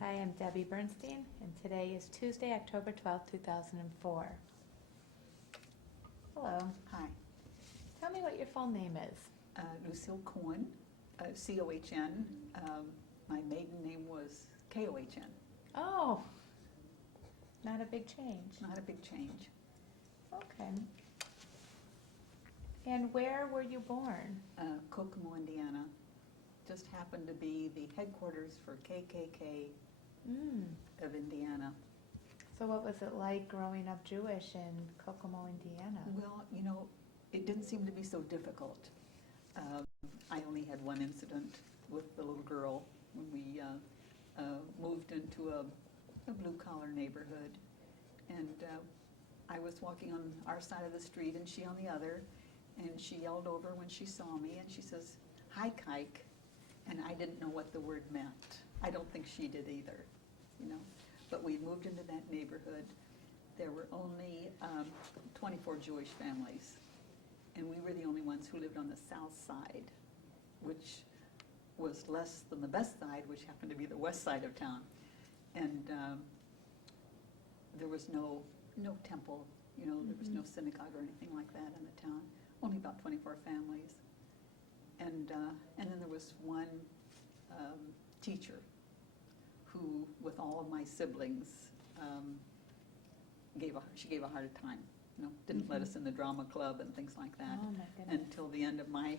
Hi, I'm Debbie Bernstein, and today is Tuesday, October 12th, 2004. Hello. Hi. Tell me what your full name is. Lucile Cohn, C-O-H-N. My maiden name was K-O-H-N. Oh, not a big change. Not a big change. Okay. And where were you born? Kokomo, Indiana. Just happened to be the headquarters for KKK of Indiana. So what was it like growing up Jewish in Kokomo, Indiana? Well, you know, it didn't seem to be so difficult. I only had one incident with the little girl when we moved into a blue-collar neighborhood. And I was walking on our side of the street and she on the other. And she yelled over when she saw me and she says, "Hi, Kike." And I didn't know what the word meant. I don't think she did either, you know. But we moved into that neighborhood. There were only 24 Jewish families. And we were the only ones who lived on the south side, which was less than the best side, which happened to be the west side of town. And there was no temple, you know, there was no synagogue or anything like that in the town. Only about 24 families. And then there was one teacher who, with all of my siblings, she gave a hard time. You know, didn't let us in the drama club and things like that. Oh my goodness. Until the end of my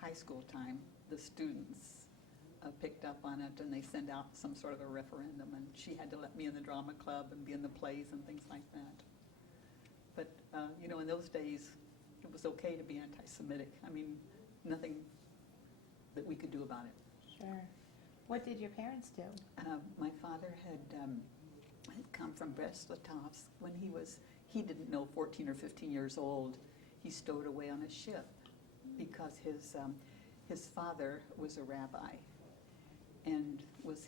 high school time, the students picked up on it and they sent out some sort of a referendum, and she had to let me in the drama club and be in the plays and things like that. But you know, in those days, it was okay to be anti-Semitic. I mean, nothing that we could do about it. Sure. What did your parents do? My father had come from Brest-Litovsk when he didn't know, 14 or 15 years old. He stowed away on a ship because his father was a rabbi and he was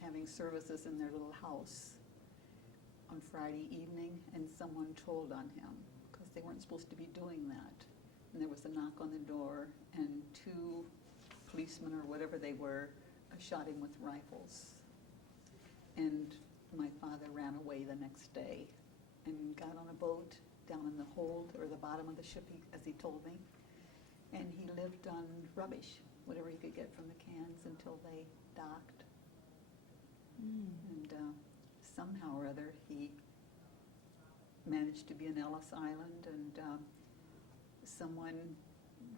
having services in their little house on Friday evening, and someone told on him because they weren't supposed to be doing that. And there was a knock on the door, and two policemen or whatever they were shot him with rifles. And my father ran away the next day and got on a boat down in the hold or the bottom of the ship, as he told me. And he lived on rubbish, whatever he could get from the cans, until they docked. And somehow or other he managed to be in Ellis Island, and someone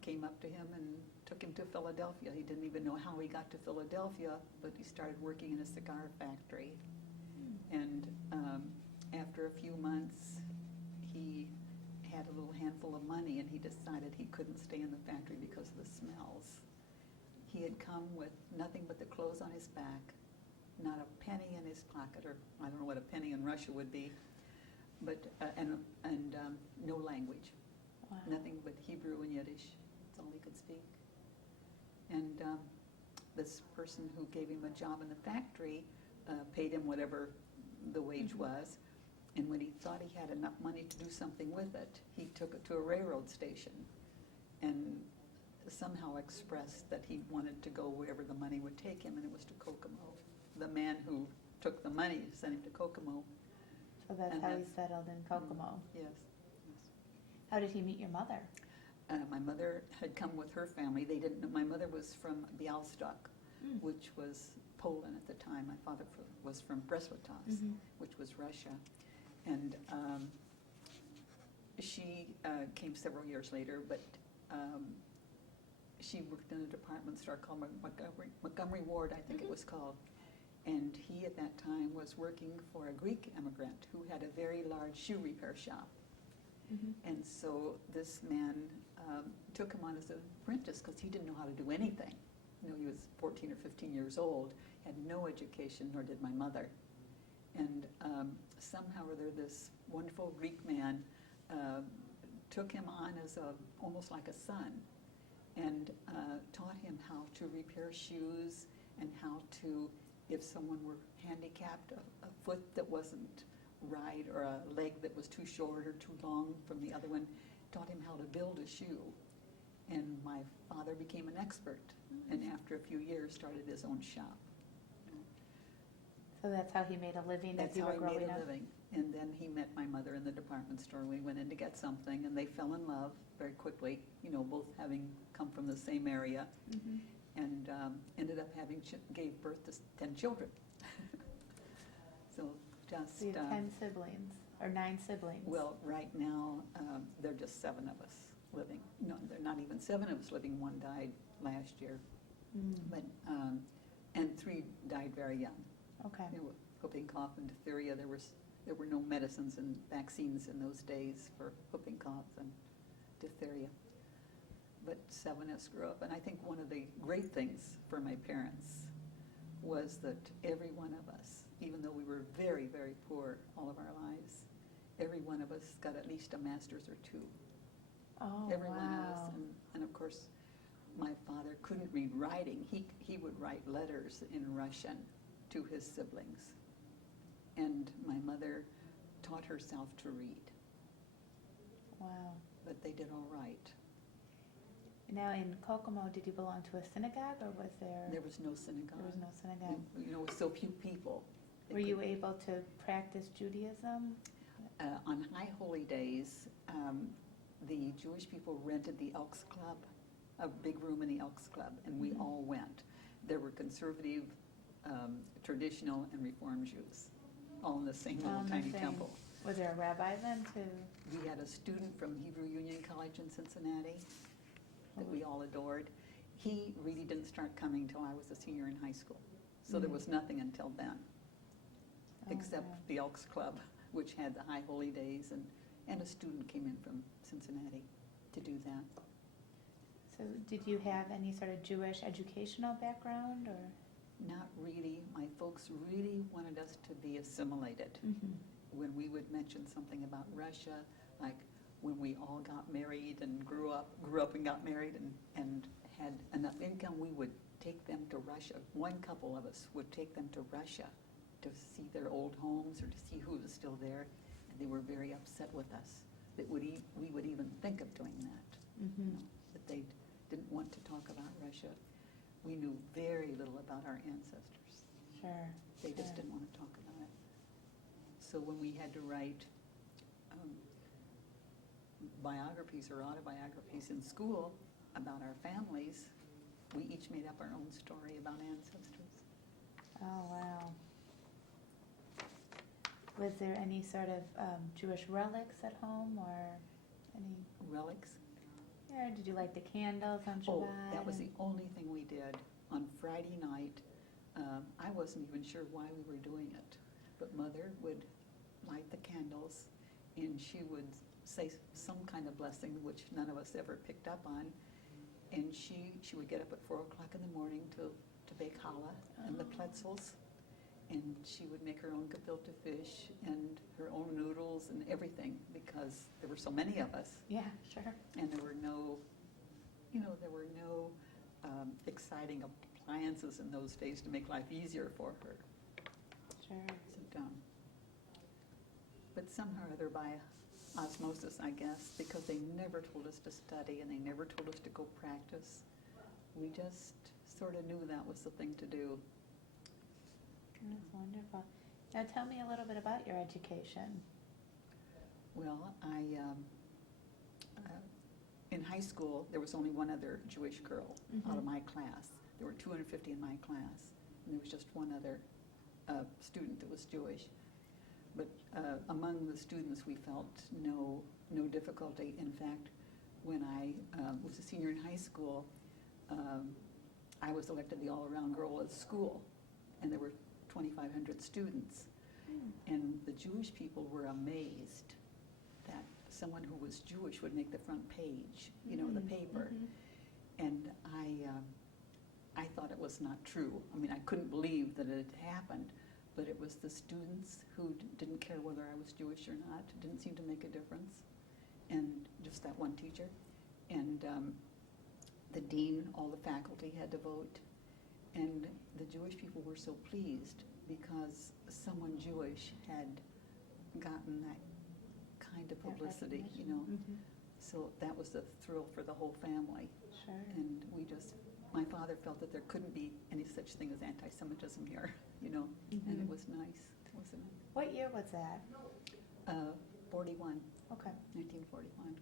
came up to him and took him to Philadelphia. He didn't even know how he got to Philadelphia, but he started working in a cigar factory. And after a few months, he had a little handful of money, and he decided he couldn't stay in the factory because of the smells. He had come with nothing but the clothes on his back, not a penny in his pocket, or I don't know what a penny in Russia would be, but and no language. Wow. Nothing but Hebrew and Yiddish. That's all he could speak. And this person who gave him a job in the factory paid him whatever the wage was. And when he thought he had enough money to do something with it, he took it to a railroad station and somehow expressed that he wanted to go wherever the money would take him, and it was to Kokomo. The man who took the money sent him to Kokomo. So that's how he settled in Kokomo. Yes. How did he meet your mother? My mother had come with her family. They didn't know. My mother was from Białystok, which was Poland at the time. My father was from Brest-Litovsk, which was Russia. And she came several years later, but she worked in a department store called Montgomery Ward, I think it was called. And he at that time was working for a Greek immigrant who had a very large shoe repair shop. And so this man took him on as an apprentice because he didn't know how to do anything. You know, he was 14 or 15 years old, had no education, nor did my mother. And somehow or other, this wonderful Greek man took him on as almost like a son, and taught him how to repair shoes and how to, if someone were handicapped, a foot that wasn't right or a leg that was too short or too long from the other one, taught him how to build a shoe. And my father became an expert, and after a few years started his own shop. So that's how he made a living as That's you how were he growing made a up? living. And then he met my mother in the department store. We went in to get something, and they fell in love very quickly, you know, both having come from the same area, Mhm. and ended up having, gave birth to 10 children. So just, So you have 10 siblings, or 9 siblings? well, right now, there are just 7 of us living. No, there are not even 7 of us living. 1 died last year, Mm. but, and 3 died very young. Okay. You know, whooping cough and diphtheria. There were no medicines and vaccines in those days for whooping cough and diphtheria. But 7 of us grew up, and I think one of the great things for my parents was that every one of us, even though we were very, very poor all of our lives, every one of us got at least a master's or 2. Oh, Every one of us. wow. And of course, my father couldn't read writing. He would write letters in Russian to his siblings. And my mother taught herself to read, Wow. but they did all right. Now, in Kokomo, did you belong to a synagogue, or was there? There was no synagogue. There was no synagogue. You know, with so few people. They Were you could- able to practice Judaism? On high holy days, the Jewish people rented the Elks Club, a big room in the Elks Club, and we Mhm. all went. There were conservative, traditional, and Reform Jews, all in the same All little in the tiny same. temple. Was there a rabbi then, too? We had a student from Hebrew Union College in Cincinnati that we all adored. He really didn't start coming till I was a senior in high school. So there Mhm. was nothing until then, Oh, except wow. the Elks Club, which had the high holy days, and a student came in from Cincinnati to do that. So did you have any sort of Jewish educational background, or? Not really. My folks really wanted us to be assimilated. Mm-hmm. When we would mention something about Russia, like when we all got married and grew up and got married and had enough income, we would take them to Russia. One couple of us would take them to Russia to see their old homes or to see who was still there, and they were very upset with us that we would even think of doing that. Mm-hmm. You know, that they didn't want to talk about Russia. We knew very little about our ancestors. Sure. They just sure. didn't want to talk about it. So when we had to write biographies or autobiographies in school about our families, we each made up our own story about ancestors. Oh, wow. Was there any sort of Jewish relics at home, or any? Relics? Or did you light the candles on Shabbat? Oh, that was the and- only thing we did on Friday night. I wasn't even sure why we were doing it, but Mother would light the candles, and she would say some kind of blessing, which none of us ever picked up on. And she would get up at 4 o'clock in the morning to bake challah and the Oh. pretzels, and she would make her own gefilte fish and her own noodles and everything, because there were so many of us. Yeah, sure. And there were no, exciting appliances in those days to make life easier for her. Sure. But somehow or other, by osmosis, I guess, because they never told us to study and they never told us to go practice, we just sort of knew that was the thing to do. That's wonderful. Now tell me a little bit about your education. Well, in high school, there was only one other Jewish girl out of Mhm. my class. There were 250 in my class, and there was just one other student that was Jewish. But among the students, we felt no difficulty. In fact, when I was a senior in high school, I was elected the all-around girl of the school, and there were 2,500 students. And the Jewish people were amazed that someone who was Jewish would make the front page, the paper. Mhm. And I thought it was not true. I mean, I couldn't believe that it had happened, but it was the students who didn't care whether I was Jewish or not. It didn't seem to make a difference. And just that one teacher. And the dean, all the faculty had to vote. And the Jewish people were so pleased because someone Jewish had gotten that kind of That publicity, recognition. Mhm. So that was a thrill for the whole family. Sure. And we just my father felt that there couldn't be any such thing as anti-Semitism here, you know, and it was nice, wasn't it? What year was that? 41, Okay. 1941.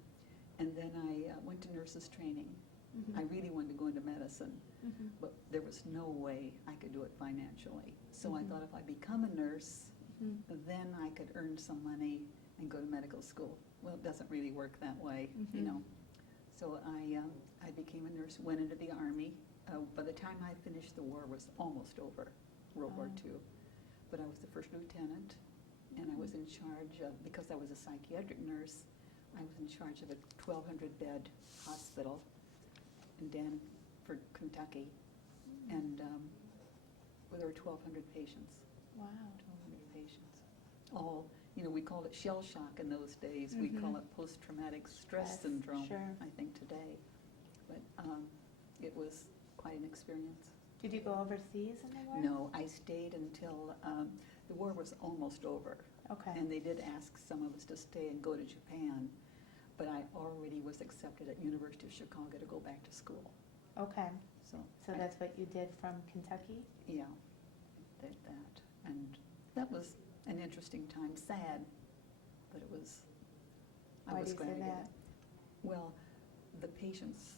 And then I went to nurses training. Mhm. I really wanted to go into medicine, Mhm. but there was no way I could do it financially. So I Mhm. thought if I become a nurse, Mhm. then I could earn some money and go to medical school. Well, it doesn't really work that way, you Mhm. know. So I became a nurse, went into the Army. By the time I finished, the war was almost over, World War Oh. II. But I was the first lieutenant, and I was in charge of, because I was a psychiatric nurse, I was in charge of a 1,200-bed hospital in Danford, Kentucky, and there were 1,200 patients. Wow. 1,200 patients. All, you know, we called it shell shock in those days. We call it post-traumatic stress syndrome, Sure. I think, today. But it was quite an experience. Did you go overseas in the war? No, I stayed until the war was almost over. Okay. And they did ask some of us to stay and go to Japan, but I already was accepted at University of Chicago to go back to school. Okay. So, So that's what you did from Kentucky? yeah, I did that. And that was an interesting time, sad, but it was, I Why was do you glad say I did that? it. Well, the patients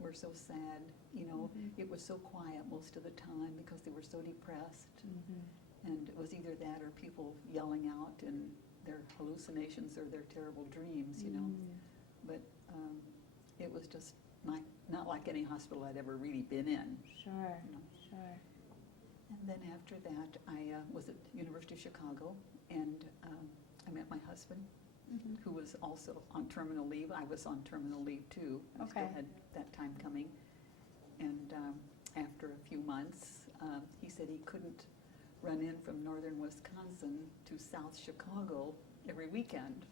were so sad, you know, Mhm. it was so quiet most of the time because they were so depressed. Mhm. And it was either that or people yelling out in their hallucinations or their terrible dreams, you know. Mm. But it was just not like any hospital I'd ever really been in. Sure. You know. Sure. And then after that, I was at University of Chicago, and I met my husband, Mhm. who was also on terminal leave. I was on terminal leave too. I still Okay. had that time coming. And after a few months, he said he couldn't run in from northern Wisconsin to South Chicago every weekend.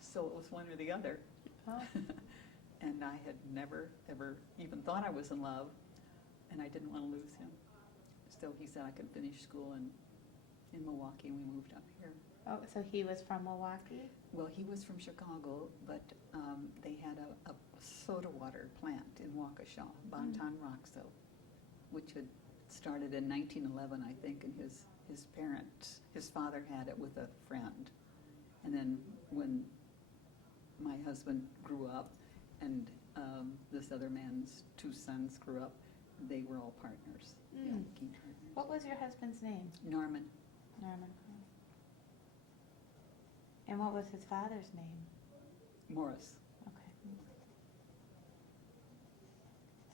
So it was one or the other. Oh. And I had never, ever even thought I was in love, and I didn't want to lose him. So he said I could finish school in Milwaukee, and we moved up here. Oh, so he was from Milwaukee? Well, he was from Chicago, but they had a soda water plant in Waukesha, Bonton Roxo, which had started in 1911, I think, and his father had it with a friend. And then when my husband grew up and this other man's two sons grew up, they were all partners. They all Mm. became partners. What was your husband's name? Norman. Norman. And what was his father's name? Morris. Okay.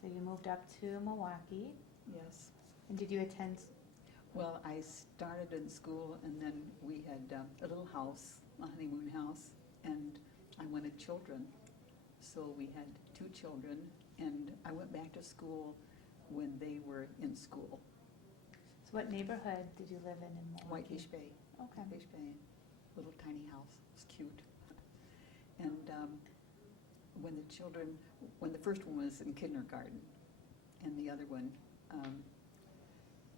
So you moved up to Milwaukee, Yes. and did you attend? Well, I started in school, and then we had a little house, a honeymoon house, and I wanted children. So we had 2 children, and I went back to school when they were in school. So what neighborhood did you live in Milwaukee? Whitefish Bay. Okay. Whitefish Bay, little tiny house. It was cute. And when the first one was in kindergarten, and the other one, I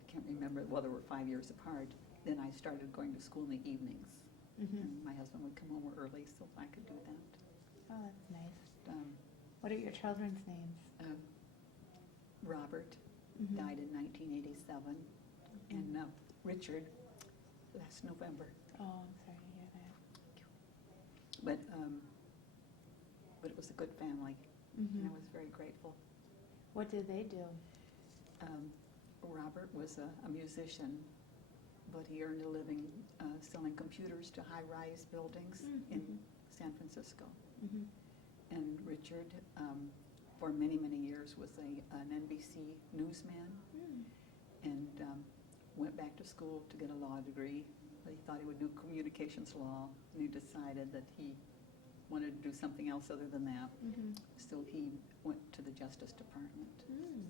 can't remember, well, they were 5 years apart, then I started going to school in the evenings. Mhm. And my husband would come home early so I could do that. Oh, that's nice. Um, What are your children's names? Robert Mhm. died in 1987, and Richard last November. Oh, I'm sorry to hear that. But it was a good family, and I was very grateful. What did they do? Robert was a musician, but he earned a living selling computers to high-rise buildings in San Francisco. Mhm. And Richard, for many, many years, was an NBC newsman, Mm. and went back to school to get a law degree, but he thought he would do communications law, and he decided that he wanted to do something else other than that. Mhm. So he went to the Justice Department Mm.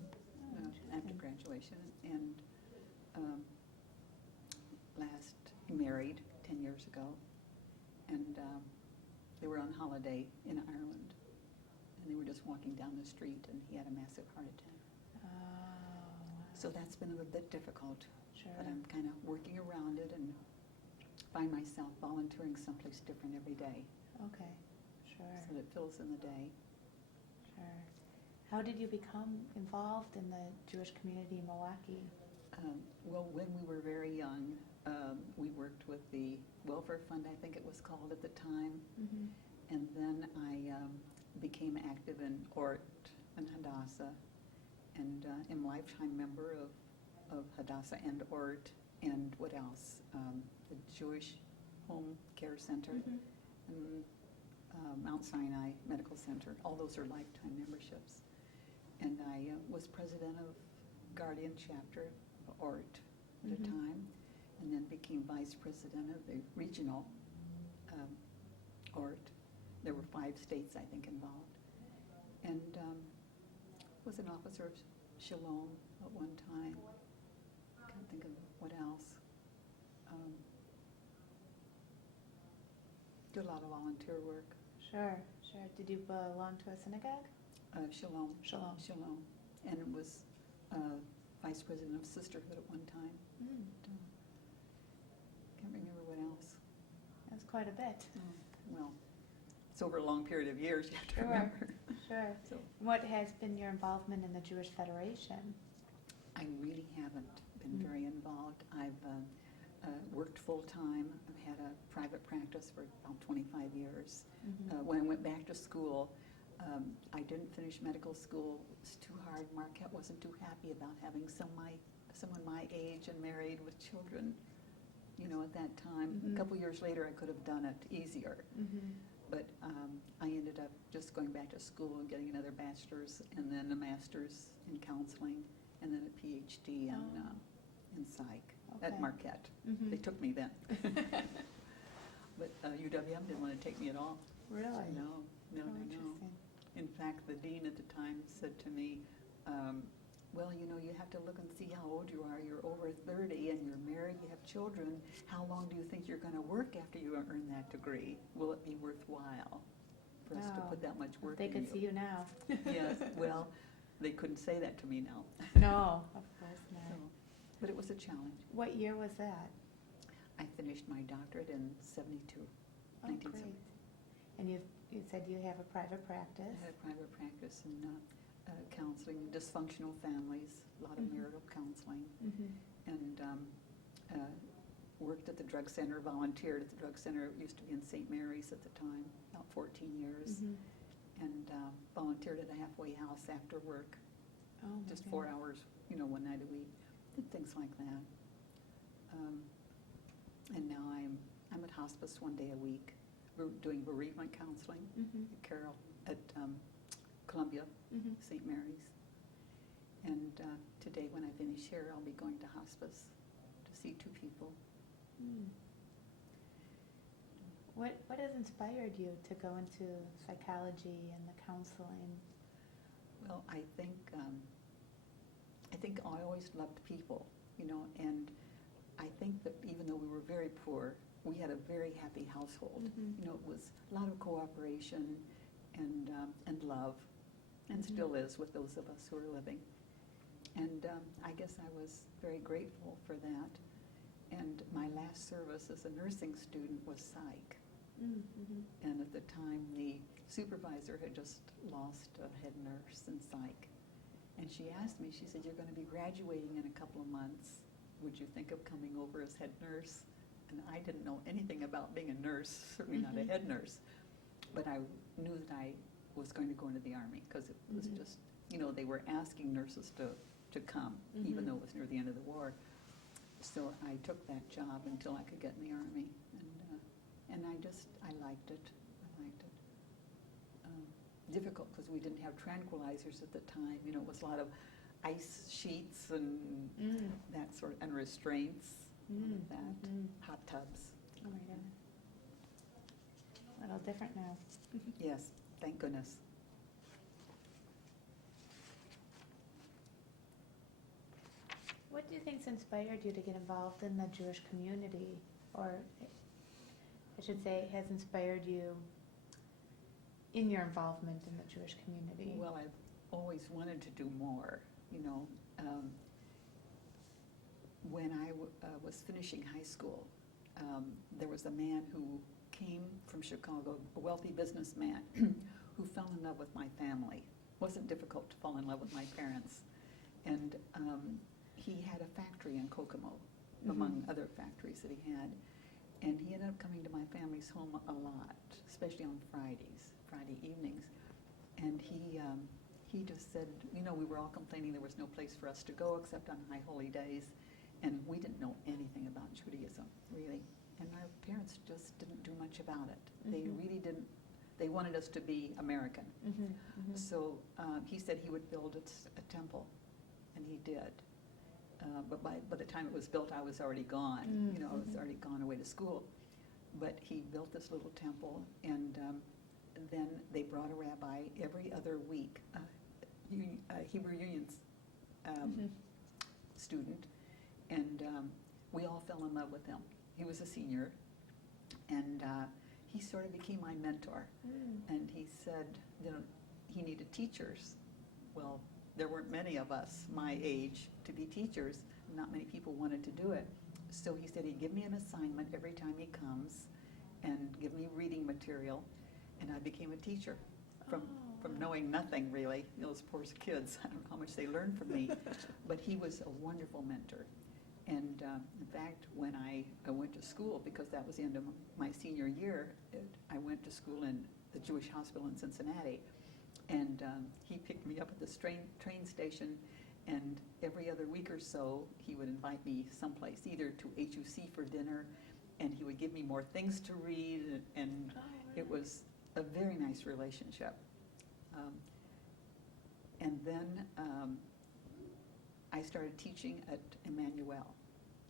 Oh, after interesting. graduation, and he married 10 years ago, and they were on holiday in Ireland, and they were just walking down the street, and he had a massive heart attack. Oh, wow. So that's been a bit difficult, Sure. but I'm kind of working around it and find myself volunteering someplace different every day, Okay. Sure. so that it fills in the day. Sure. How did you become involved in the Jewish community in Milwaukee? Well, when we were very young, we worked with the Welfare Fund, I think it was called at the time, Mm-hmm. and then I became active in Ort and Hadassah, and am a lifetime member of Hadassah and Ort, and what else? The Jewish Home Care Center, Mm-hmm. and Mount Sinai Medical Center. All those are lifetime memberships. And I was president of Guardian Chapter of Ort at Mhm. a time, and then became vice president of the regional Ort. There were 5 states, I think, involved. And was an officer of Shalom at one time. Can't think of what else. Do a lot of volunteer work. Sure, sure. Did you belong to a synagogue? Shalom. Shalom. Shalom. And was vice president of Sisterhood at one time. Mm. Can't remember what else. That's quite a bit. Well, it's over a long period of years, you have to Sure. remember. Sure. So What has been your involvement in the Jewish Federation? I really haven't been Mm. very involved. I've worked full-time. I've had a private practice for about 25 years. Mm-hmm. When I went back to school, I didn't finish medical school. It was too hard. Marquette wasn't too happy about having someone my age and married with children, at that time. Mhm. A couple years later, I could have done it easier. Mm-hmm. But I ended up just going back to school and getting another bachelor's and then a master's in counseling and then a PhD in psych at Okay. Marquette. Mm-hmm. They took me then. But UWM didn't want to take me at all. Really? No. Oh, interesting. In fact, the dean at the time said to me, well, you have to look and see how old you are. You're over 30 and you're married, you have children. How long do you think you're going to work after you earn that degree? Will it be worthwhile for us to Wow. put that much work They in could see you now. Yes, well, they couldn't say that to me now. No, of course not. So, but it was a challenge. What year was that? I finished my doctorate in 72, Oh, 1970. great. And you said you have a private I practice? had a private practice in counseling dysfunctional families, a lot of Mhm. marital counseling, Mm-hmm. and worked at the drug center, volunteered at the drug center. It used to be in St. Mary's at the time, about 14 years, Mm-hmm. and volunteered at a halfway house after work, Oh, my just 4 goodness. hours, one night a week. Did things like that. And now I'm at hospice one day a week. We're doing bereavement counseling Mm-hmm. at Carroll at Columbia, Mm-hmm. St. Mary's. And today, when I finish here, I'll be going to hospice to see 2 people. Mm. What has inspired you to go into psychology and the counseling? Well, I think I always loved people, and I think that even though we were very poor, we had a very happy household. Mhm. It was a lot of cooperation and love, and Mhm. still is with those of us who are living. And I guess I was very grateful for that. And my last service as a nursing student was psych. Mm-hmm. And at the time, the supervisor had just lost a head nurse in psych. And she asked me, she said, you're going to be graduating in a couple of months. Would you think of coming over as head nurse? And I didn't know anything about being a nurse, certainly not a Mhm. head nurse. But I knew that I was going to go into the Army because it was Mhm. just, they were asking nurses to come, even Mhm. though it was near the end of the war. So I took that job until I could get in the Army. And I liked it. I liked it. Difficult because we didn't have tranquilizers at the time. It was a lot of ice sheets and Mm. that sort, and restraints, all Mm. of that, Mhm. hot tubs. Oh my goodness. A little different now. Yes, thank goodness. What do you think's inspired you to get involved in the Jewish community? Or I should say, has inspired you in your involvement in the Jewish community? Well, I've always wanted to do more, When I was finishing high school, there was a man who came from Chicago, a wealthy businessman, who fell in love with my family. wasn't difficult to fall in love with my parents. And he had a factory in Kokomo, among other factories that he had. And he ended up coming to my family's home a lot, especially on Friday evenings. And he just said, you know, we were all complaining there was no place for us to go except on high holy days. And we didn't know anything about Judaism, really. And our parents just didn't do much about it. They really didn't. They wanted us to be American. So he said he would build a temple, and he did. But by the time it was built, I was already gone. You know, I was already gone away to school. But he built this little temple, and then they brought a rabbi every other week, Hebrew Union's student, and we all fell in love with him. He was a senior, and he sort of became my mentor. And he said, you know, he needed teachers. Well, there weren't many of us my age to be teachers. Not many people wanted to do it. So he said he'd give me an assignment every time he comes and give me reading material, and I became a teacher from knowing nothing, really. Those poor kids, I don't know how much they learned from me. But he was a wonderful mentor. And in fact, when I went to school, because that was the end of my senior year, I went to school in the Jewish hospital in Cincinnati. And he picked me up at this train station, and every other week or so, he would invite me someplace, either to HUC for dinner, and he would give me more things to read, and it was a very nice relationship. And then I started teaching at Emmanuel.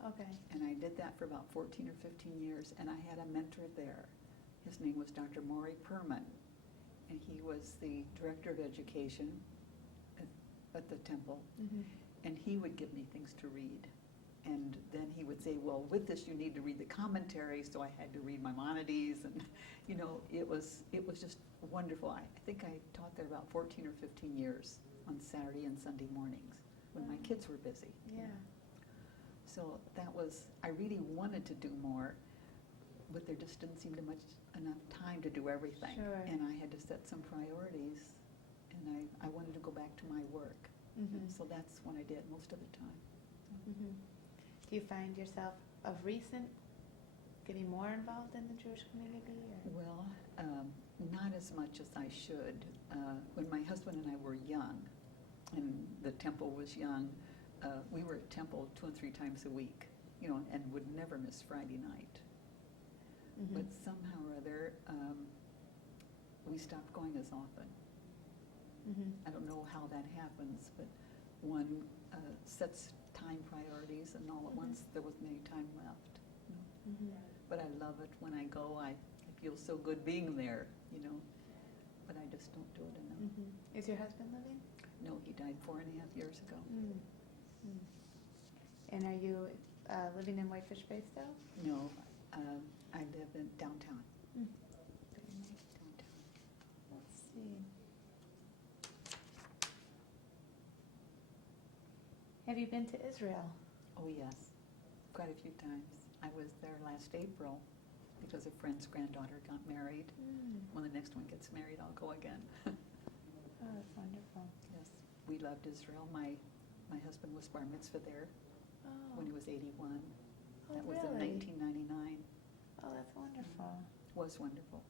Okay. And I did that for about 14 or 15 years, and I had a mentor there. His name was Dr. Maury Perman, and he was the director of education at the temple, and he would give me things to read. And then he would say, well, with this you need to read the commentary, so I had to read Maimonides, and you know, it was just wonderful. I think I taught there about 14 or 15 years on Saturday and Sunday mornings when my kids were busy. Yeah. So that was, I really wanted to do more, but there just didn't seem to much enough time to do everything. Sure. And I had to set some priorities, and I wanted to go back to my work. So that's what I did most of the time. Do you find yourself of recent getting more involved in the Jewish community? Or? Well, not as much as I should. When my husband and I were young, and the temple was young, we were at temple 2 and 3 times a week, you know, and would never miss Friday night. But somehow or other, we stopped going as often. I don't know how that happens, but one sets time priorities, and all at once there wasn't any time left. But I love it when I go. I feel so good being there, you know, but I just don't do it enough. Is your husband living? No, he died 4.5 years ago. And are you living in Whitefish Bay still? No, I live in downtown. Very nice. Downtown. Let's see. Have you been to Israel? Oh, yes, quite a few times. I was there last April because a friend's granddaughter got married. When the next one gets married, I'll go again. Oh, that's wonderful. Yes, we loved Israel. My husband was bar mitzvah there when he was 81. Oh, That was in really? 1999. Oh, that's wonderful. Was wonderful.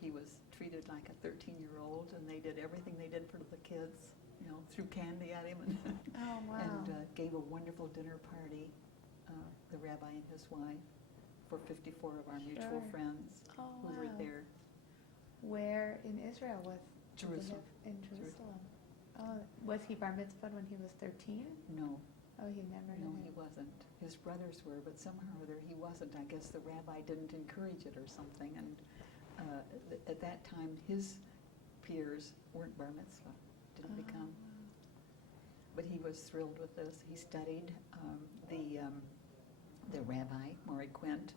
He was treated like a 13-year-old, and they did everything they did for the kids, you know, threw candy at him, and, Oh, wow. and gave a wonderful dinner party, the rabbi and his wife, for 54 of our mutual Sure. friends Oh, who were wow. there. Where in Israel was? Jerusalem. In Jerusalem. Oh, was he bar mitzvahed when he was 13? No, Oh, he never no, had he it. wasn't. His brothers were, but somehow or other he wasn't. I guess the rabbi didn't encourage it or something, and at that time his peers weren't bar mitzvah, didn't become. But he was thrilled with this. He studied. The rabbi, Maury Quint,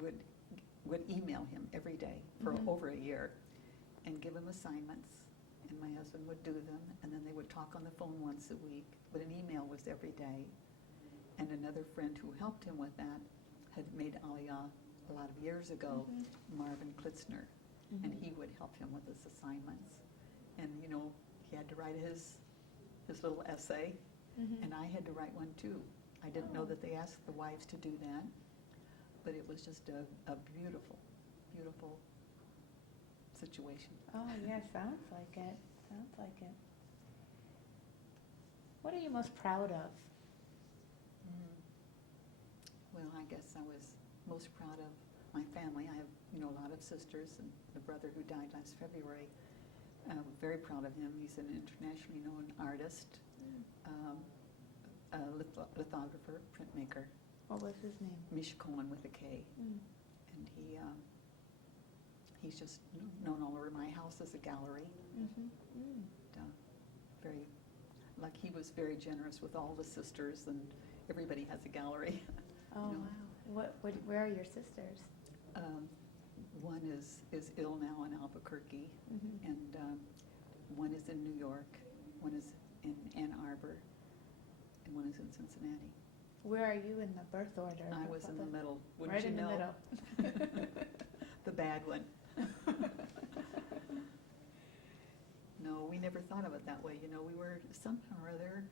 would email him every day for over a year and give him assignments, and my husband would do them, and then they would talk on the phone once a week, but an email was every day. And another friend who helped him with that had made Aliyah a lot of years ago, Marvin Klitzner, and Mhm. he would help him with his assignments. And, you know, he had to write his little essay, Mhm. and I had to write one too. I didn't know Oh. that they asked the wives to do that, but it was just a beautiful, beautiful situation. Oh, yeah, sounds like it. Sounds like it. What are you most proud of? Mm. Well, I guess I was most proud of my family. I have, you know, a lot of sisters and the brother who died last February. I'm very proud of him. He's an internationally known artist, a lithographer, printmaker, What was his name? Cohn with a K. Mm. And he's just known all over my house as a gallery. Mhm. Mm. Very, like, he was very generous with all the sisters, and everybody has a gallery. Oh, You know. wow. Where are your sisters? One is ill now in Albuquerque, Mhm. and one is in New York, one is in Ann Arbor, and one is in Cincinnati. Where are you in the birth order? I was in the middle. Wouldn't Right you in the know? middle. The bad one. No, we never thought of it that way. You know, we were somehow or other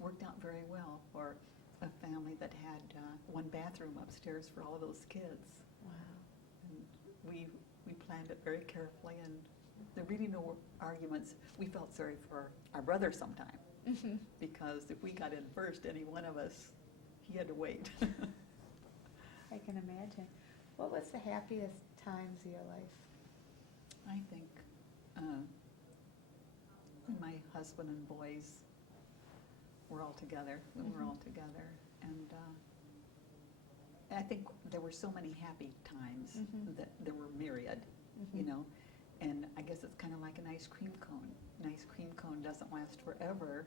worked out very well for a family that had one bathroom upstairs for all of those kids. Wow. And we planned it very carefully, and there really no arguments. We felt sorry for our brother sometime, Mhm. because if we got in first, any one of us, he had to wait. I can imagine. What was the happiest times of your life? I think when my husband and boys were all together, when we were Mhm. all together, and I think there were so many happy times Mhm. that there were myriad, you Mhm. know, and I guess it's kind of like an ice cream cone. An ice cream cone doesn't last forever,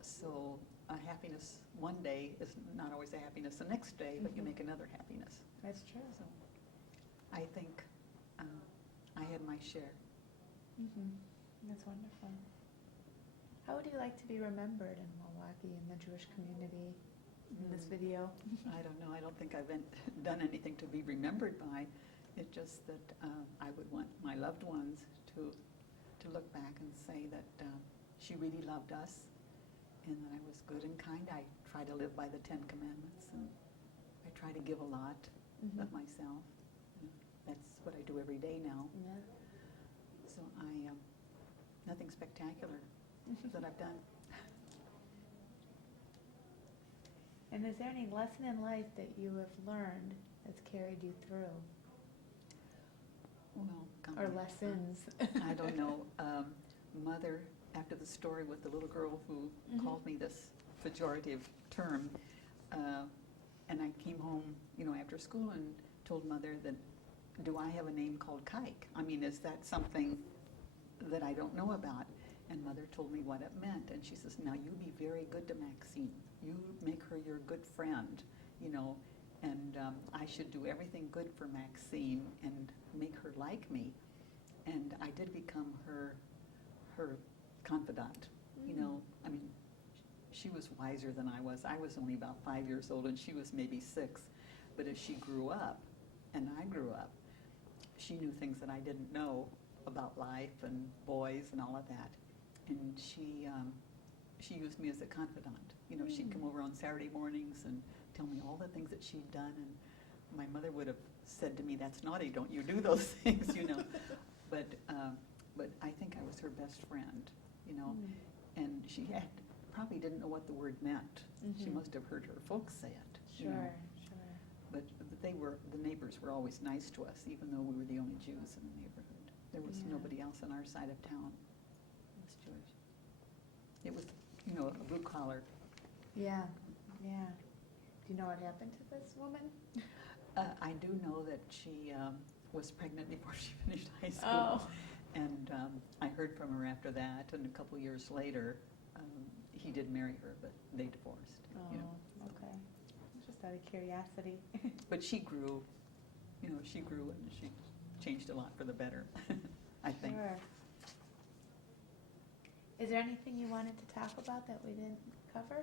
so a happiness one day is not always a happiness the next day, but you Mhm. make another happiness. That's true. So I think I had my share. Mhm. That's wonderful. How would you like to be remembered in Milwaukee, in the Jewish community, in this Mm. video? I don't know. I don't think I've done anything to be remembered by. It's just that I would want my loved ones to look back and say that she really loved us, and that I was good and kind. I try to live by the 10 Commandments, and I try to give a lot Mhm. of myself. And that's what I do every day now. Yeah. So nothing spectacular that I've done. And is there any lesson in life that you have learned that's carried you through? Well, Or lessons? I don't know. Mother, after the story with the little girl who Mhm. called me this pejorative term, and I came home, you know, after school and told Mother that, do I have a name called Kike? I mean, is that something that I don't know about? And Mother told me what it meant, and she says, now you be very good to Maxine. You make her your good friend, you know, and I should do everything good for Maxine and make her like me. And I did become her confidant, you know. I mean, she was wiser than I was. I was only about 5 years old, and she was maybe 6. But as she grew up, and I grew up, she knew things that I didn't know about life and boys and all of that. And she used me as a confidant. You know, she'd come over on Saturday mornings and tell me all the things that she'd done. And my mother would have said to me, that's naughty, don't you do those things, you know. But I think I was her best friend, you know. And she probably didn't know what the word meant. She Mhm. must have heard her folks say it. Sure, You know. sure. But the neighbors were always nice to us, even though we were the only Jews in the neighborhood. There was Yeah. nobody else on our side of town who was Jewish. It was, you know, a blue collar. Yeah, yeah. Do you know what happened to this woman? I do know that she was pregnant before she finished high school. Oh. And I heard from her after that, and a couple years later, he did marry her, but they divorced. Oh, You know. okay. Just out of curiosity. But she grew, you know, and she changed a lot for the better, I think. Sure. Is there anything you wanted to talk about that we didn't cover?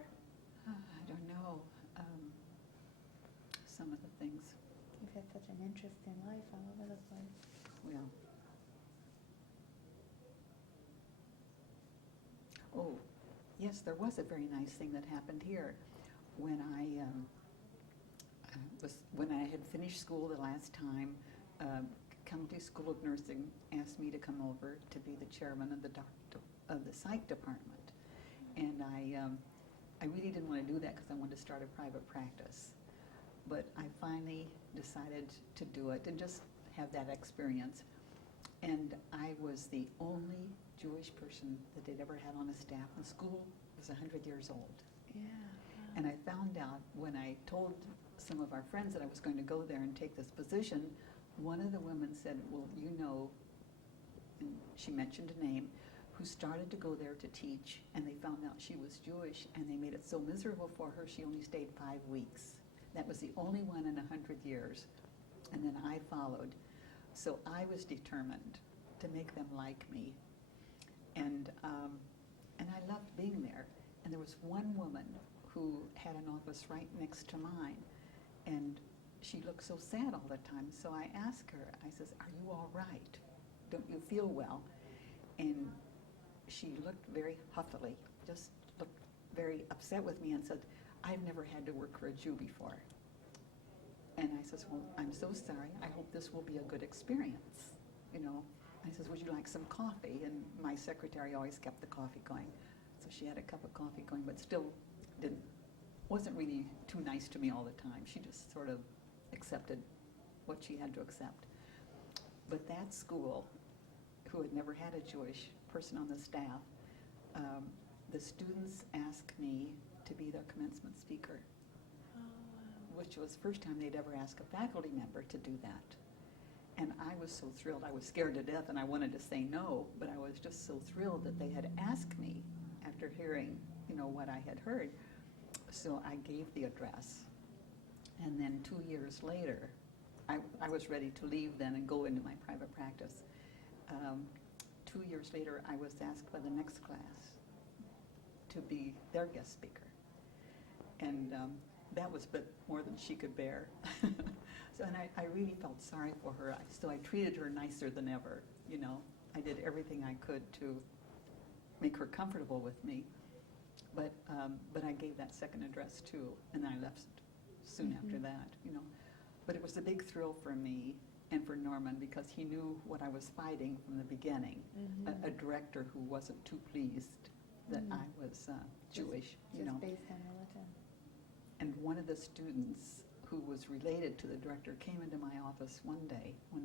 I don't know. Some of the things. You've had such an interesting life all over the place. yeah. Oh, yes, there was a very nice thing that happened here. When when I had finished school the last time, County School of Nursing asked me to come over to be the chairman of the psych department. And I really didn't want to do that because I wanted to start a private practice. But I finally decided to do it and just have that experience. And I was the only Jewish person that they'd ever had on a staff. The school was 100 years old. Yeah. And I found out when I told some of our friends that I was going to go there and take this position, one of the women said, well, you know, and she mentioned a name, who started to go there to teach, and they found out she was Jewish, and they made it so miserable for her, she only stayed 5 weeks. That was the only one in 100 years. And then I followed. So I was determined to make them like me. And I loved being there. And there was one woman who had an office right next to mine, and she looked so sad all the time. So I asked her, I says, are you all right? Don't you feel well? And she looked very huffily, just looked very upset with me and said, I've never had to work for a Jew before. And I says, well, I'm so sorry. I hope this will be a good experience. You know, I says, would you like some coffee? And my secretary always kept the coffee going. So she had a cup of coffee going, but still wasn't really too nice to me all the time. She just sort of accepted what she had to accept. But that school, who had never had a Jewish person on the staff, the students asked me to be their commencement speaker, which was the first time they'd ever asked a faculty member to do that. And I was so thrilled. I was scared to death and I wanted to say no, but I was just so thrilled that they had asked me after hearing, you know, what I had heard. So I gave the address. And then 2 years later, I was ready to leave then and go into my private practice. 2 years later, I was asked by the next class to be their guest speaker. And that was a bit more than she could bear. So, and I really felt sorry for her. So I treated her nicer than ever, you know. I did everything I could to make her comfortable with me. But I gave that second address too, and I left soon after that, you know. But it was a big thrill for me and for Norman because he knew what I was fighting from the beginning, a director who wasn't too pleased that I was Jewish, you know. Just based on religion. And one of the students who was related to the director came into my office one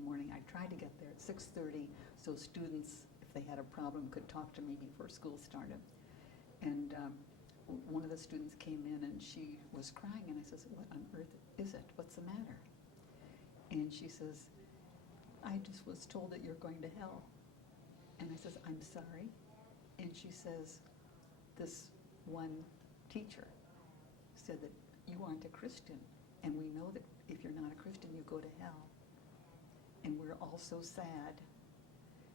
morning. I tried to get there at 6:30 so students, if they had a problem, could talk to me before school started. And one of the students came in and she was crying, and I says, what on earth is it? What's the matter? And she says, I just was told that you're going to hell. And I says, I'm sorry. And she says, this one teacher said that you aren't a Christian, and we know that if you're not a Christian, you go to hell. And we're all so sad.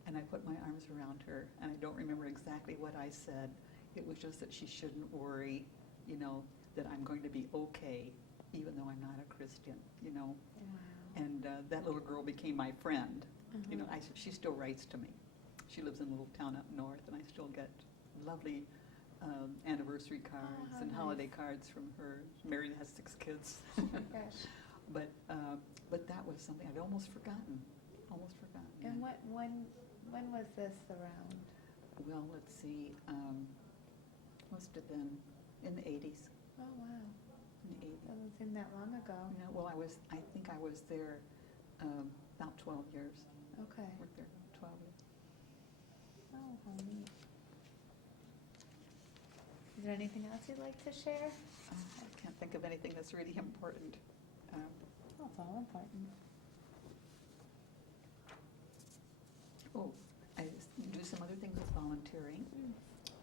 And I put my arms around her, and I don't remember exactly what I said. It was just that she shouldn't worry, you know, that I'm going to be okay, even though I'm not a Christian, you know. Wow. And that little girl became my friend. You know, she still writes to me. She lives in a little town up north, and I still get lovely anniversary cards and nice. holiday cards from her. She married and has 6 kids. Oh my gosh. But that was something I'd almost forgotten. Almost forgotten. And when was this around? Well, let's see. Must have been in the 80s. Oh wow. In the 80s. Doesn't seem that long ago. No, well, I think I was there about 12 years. Okay. Worked there about 12 years. Oh, how neat. Is there anything else you'd like to share? I can't think of anything that's really important. Oh, it's all important. Oh, I do some other things with volunteering.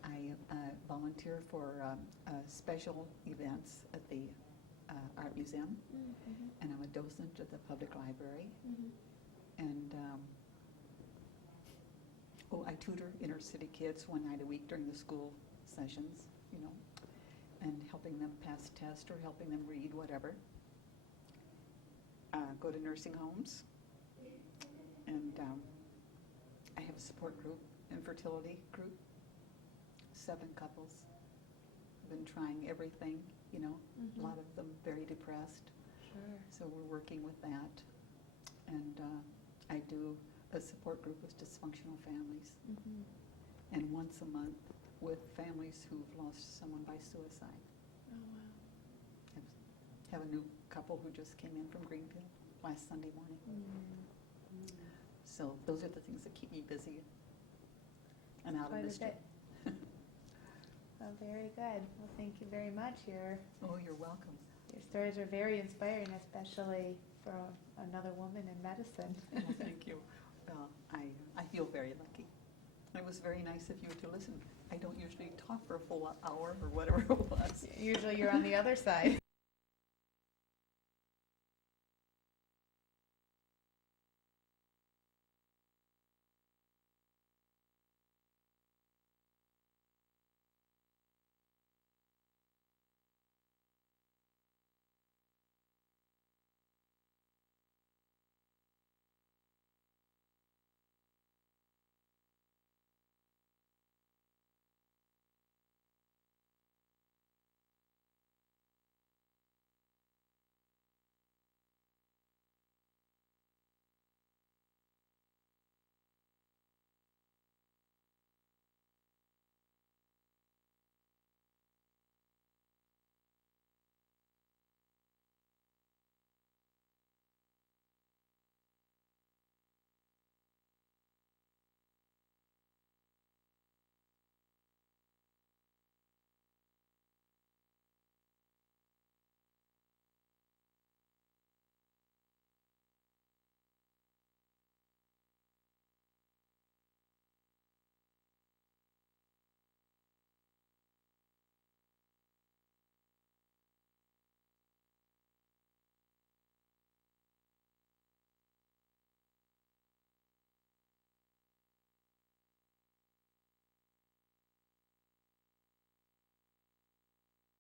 I volunteer for special events at the Art Museum, and I'm a docent at the public library. And I tutor inner city kids one night a week during the school sessions, you know, and helping them pass tests or helping them read, whatever. Go to nursing homes, And I have a support group, infertility group, 7 couples. I've been trying everything, you know, a lot of them very depressed. Sure. So we're working with that. And I do a support group with dysfunctional families. And once a month with families who've lost someone by suicide. Oh, wow. Have a new couple who just came in from Greenfield last Sunday morning. So those are the things that keep me busy and out of Quite a mischief. bit. Oh, very good. Well, thank you very much. Your Oh, you're welcome. stories are very inspiring, especially for another woman in medicine. Well, thank you. I feel very lucky. It was very nice of you to listen. I don't usually talk for a full hour or whatever it was. Usually you're on the other side.